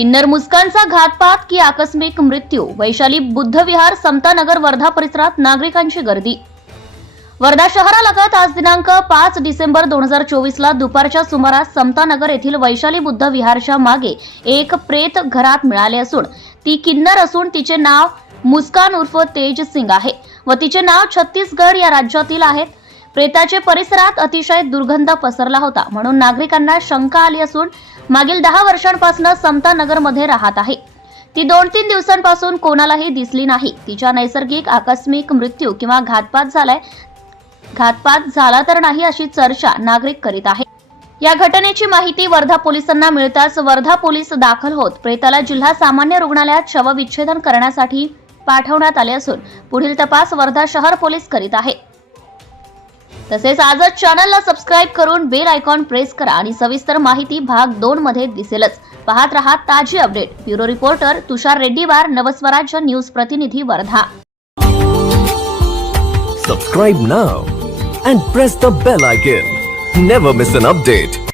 किन्नर मुस्कानचा घातपात की आकस्मिक मृत्यू? वैशाली बुद्धविहार समतानगर वर्धा परिसरात नागरिकांची गर्दी. वर्धा शहरालगत आज दिनांक पाच डिसेंबर दोन हजार चोवीसला दुपारच्या सुमारास समतानगर येथील वैशाली बुद्ध विहारच्या मागे एक प्रेत घरात मिळाले असून ती किन्नर असून तिचे नाव मुस्कान उर्फ तेज सिंग आहे व तिचे नाव छत्तीसगड या राज्यातील आहेत. प्रेताचे परिसरात अतिशय दुर्गंध पसरला होता म्हणून नागरिकांना शंका आली असून मागील दहा वर्षांपासून समतानगरमध्ये राहत आहे. ती दोन तीन दिवसांपासून कोणालाही दिसली नाही. तिच्या नैसर्गिक आकस्मिक मृत्यू किंवा घातपात झालाय घातपात झाला तर नाही अशी चर्चा नागरिक करीत आहे. या घटनेची माहिती वर्धा पोलिसांना मिळताच वर्धा पोलीस दाखल होत प्रेताला जिल्हा सामान्य रुग्णालयात शवविच्छेदन करण्यासाठी पाठवण्यात आले असून पुढील तपास वर्धा शहर पोलीस करीत आहे. तसेच आजच चॅनलला सबस्क्राईब करून बेल आयकॉन प्रेस करा आणि सविस्तर माहिती भाग दोन मध्ये दिसेलच. पाहत रहा ताजी update bureau reporter Tushar Reddiwar Navswarajya news प्रतिनिधी Wardha. Subscribe now and press the bell icon. Never miss an update